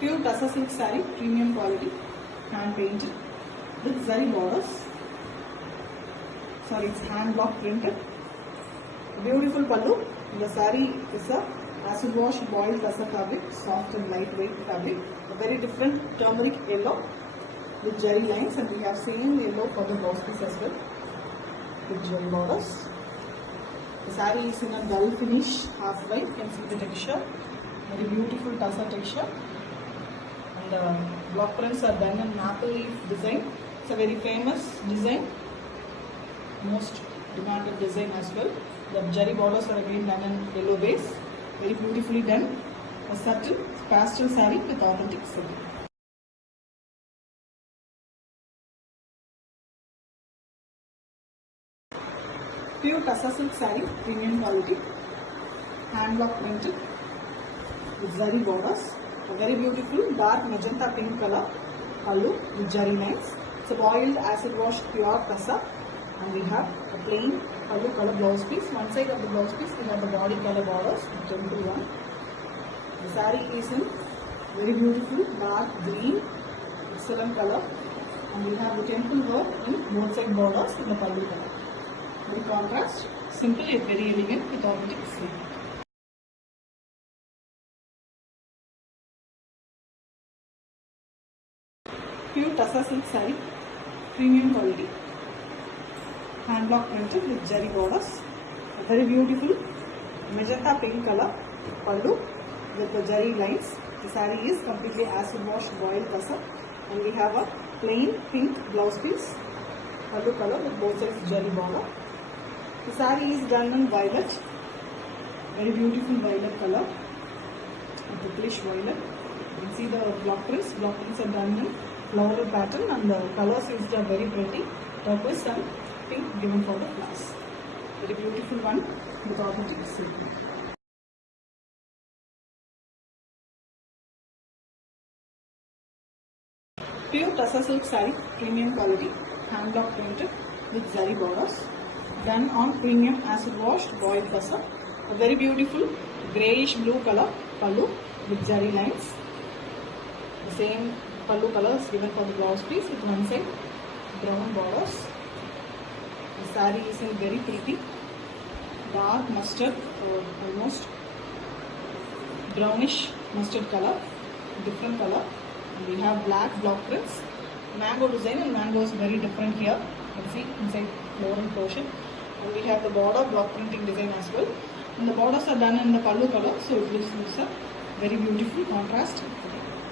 Pure tussar silk saree, premium quality, hand painted with zari borders. Sorry, it's hand block printed. Beautiful pallu. The saree is a acid wash boiled tussar fabric, soft and lightweight fabric. A very different turmeric yellow with jari lines, and we have same yellow for the blouse piece as well with jari borders. The saree is in a dull finish, half white. You can see the texture, very beautiful tussar texture. And the block prints are done in maple leaf design. It's a very famous design, most demanded design as well. The jari borders are again done in yellow base, very beautifully done. A subtle pastel saree with authentic silk. Pure tussar silk saree, premium quality, hand block printed with zari borders. A very beautiful dark magenta pink color pallu with jari lines. It's a boiled acid wash pure tussar, and we have a plain pallu color blouse piece. One side of the blouse piece we have the body color borders, temple one. The saree is in very beautiful dark green, excellent color, and we have the temple work in both side borders in the pallu color. Very contrast, simple yet very elegant with authentic silk. Pure tussar silk saree, premium quality, hand block printed with jari borders. A very beautiful magenta pink color pallu with the jari lines. The saree is completely acid wash boiled tussar, and we have a plain pink blouse piece, pallu color with both sides jari border. The saree is done in violet, very beautiful violet color, a purplish violet. You can see the block prints. Block prints are done in floral pattern, and the colors used are very pretty, turquoise and pink given for the flowers. Very beautiful one with authentic silk. Pure tussar silk saree, premium quality, hand block printed with zari borders, done on premium acid washed boiled tussar. A very beautiful greyish blue color pallu with jari lines. The same pallu color is given for the blouse piece with one side brown borders. The saree is in very pretty dark mustard or almost brownish mustard color, different color. And we have black block prints, mango design, and mango is very different here. You can see inside floral portion. And we have the border block printing design as well. And the borders are done in the pallu color, so it looks a very beautiful contrast.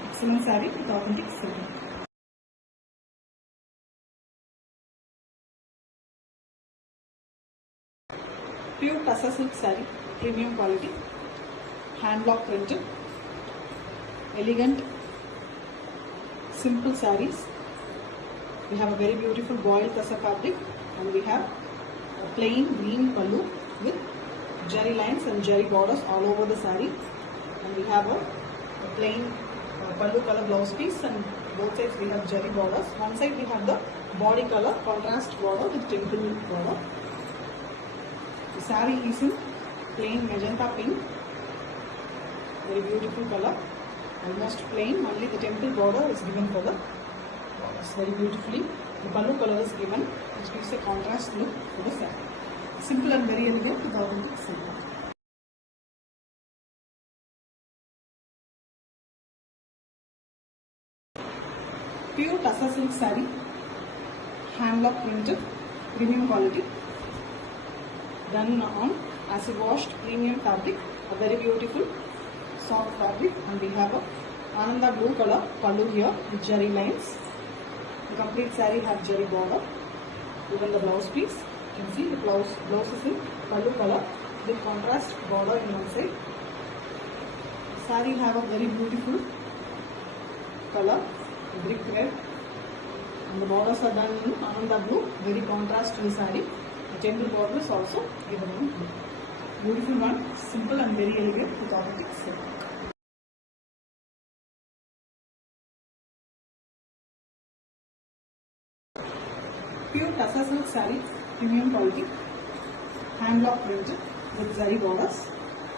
Excellent saree with authentic silk. Pure tussar silk saree, premium quality, hand block printed, elegant, simple sarees. We have a very beautiful boiled tussar fabric, and we have a plain green pallu with jari lines and jari borders all over the saree. And we have a plain pallu color blouse piece, and both sides we have jari borders. One side we have the body color contrast border with temple border. The saree is in plain magenta pink, very beautiful color, almost plain, only the temple border is given for the borders very beautifully. The pallu color is given, which gives a contrast look to the saree. Simple and very elegant with authentic silk. Pure tussar silk saree, hand block printed, premium quality, done on acid washed premium fabric, a very beautiful soft fabric, and we have a Ananda blue color pallu here with jari lines. The complete saree have jari border. Even the blouse piece, you can see the blouse is in pallu color with contrast border in one side. Saree have a very beautiful color, brick red, and the borders are done in Ananda blue, very contrast to the saree. The temple border is also given in blue. Beautiful one, simple and very elegant with authentic silk. Pure tussar silk saree, premium quality, hand block printed with zari borders.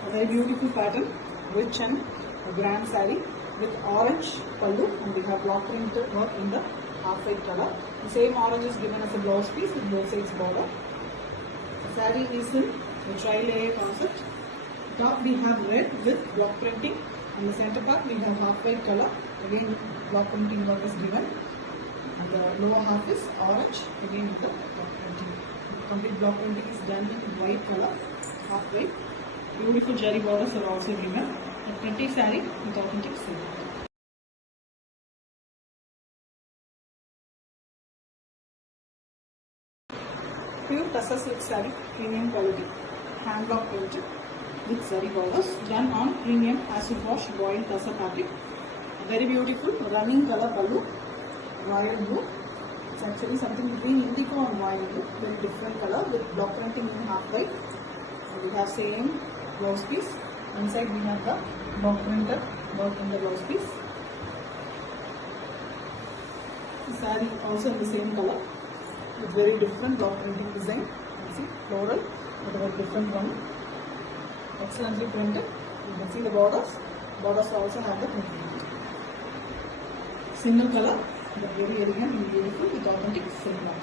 A very beautiful pattern, rich and a grand saree. with orange pallu, and we have block printed work in the half white color. The same orange is given as a blouse piece with both sides border. The saree is in the tri-layer concept. Top we have red with block printing, and the center part we have half white color. Again block printing work is given, and the lower half is orange again with the block printing. Complete block printing is done in white color, half white. Beautiful jari borders are also given. A pretty saree with authentic silk. Pure tussar silk saree, premium quality, hand block printed with zari borders, done on premium acid wash boiled tussar fabric. Very beautiful running color pallu, royal blue. It's actually something between indigo and royal blue. Very different color with block printing in half white. We have same blouse piece. Inside we have the block printed work in the blouse piece. The saree also in the same color with very different block printing design. You see floral with a very different one. Excellently printed. You can see the borders. Borders also have the printing. Single color, but very elegant and beautiful with authentic silk work.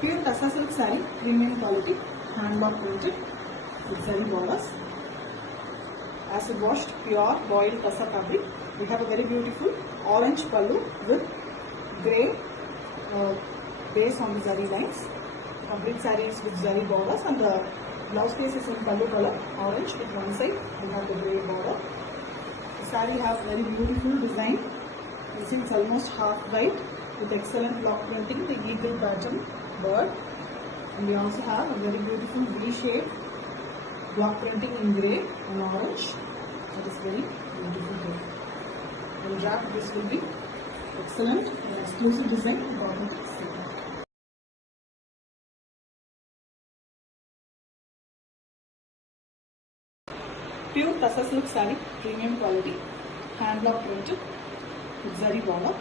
Pure tussar silk saree, premium quality, hand block printed with zari borders. Acid washed, pure boiled tussar fabric. We have a very beautiful orange pallu with grey base on the zari lines. Complete saree is with zari borders, and the blouse piece is in pallu color, orange with one side. We have the grey border. The saree has very beautiful design. You see it's almost half white with excellent block printing, the eagle pattern bird, and we also have a very beautiful V-shaped block printing in grey and orange. That is very beautiful. In wrap, this will be excellent and exclusive design for authentic silk. Pure tussar silk saree, premium quality, hand block printed with zari border,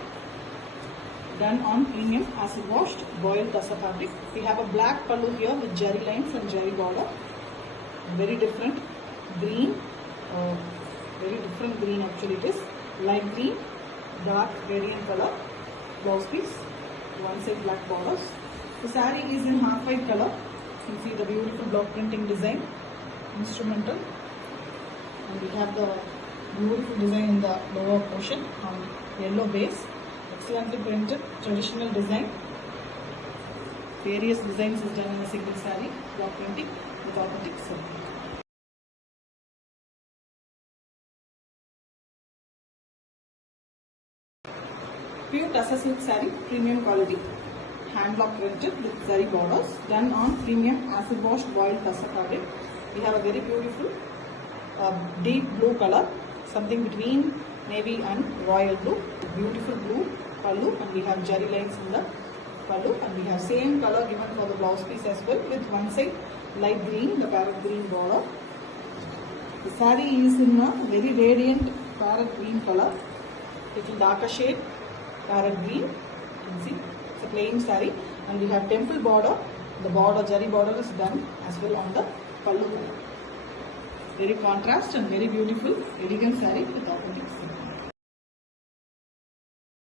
done on premium acid washed boiled tussar fabric. We have a black pallu here with jari lines and jari border. Very different green, very different green actually it is. Light green, dark gradient color, blouse piece, one side black borders. The saree is in half white color. You can see the beautiful block printing design, instrumental. And we have the beautiful design in the lower portion on yellow base. Excellently printed, traditional design. Various designs is done in a single saree, block printing with authentic silk. Pure tussar silk saree, premium quality, hand block printed with zari borders, done on premium acid wash boiled tussar fabric. We have a very beautiful deep blue color, something between navy and royal blue. Beautiful blue pallu, and we have jari lines in the pallu, and we have same color given for the blouse piece as well, with one side light green, the parrot green border. The saree is in a very radiant parrot green color, little darker shade parrot green. You can see it's a plain saree, and we have temple border. The border, jari border is done as well on the pallu. Very contrast and very beautiful, elegant saree with authentic.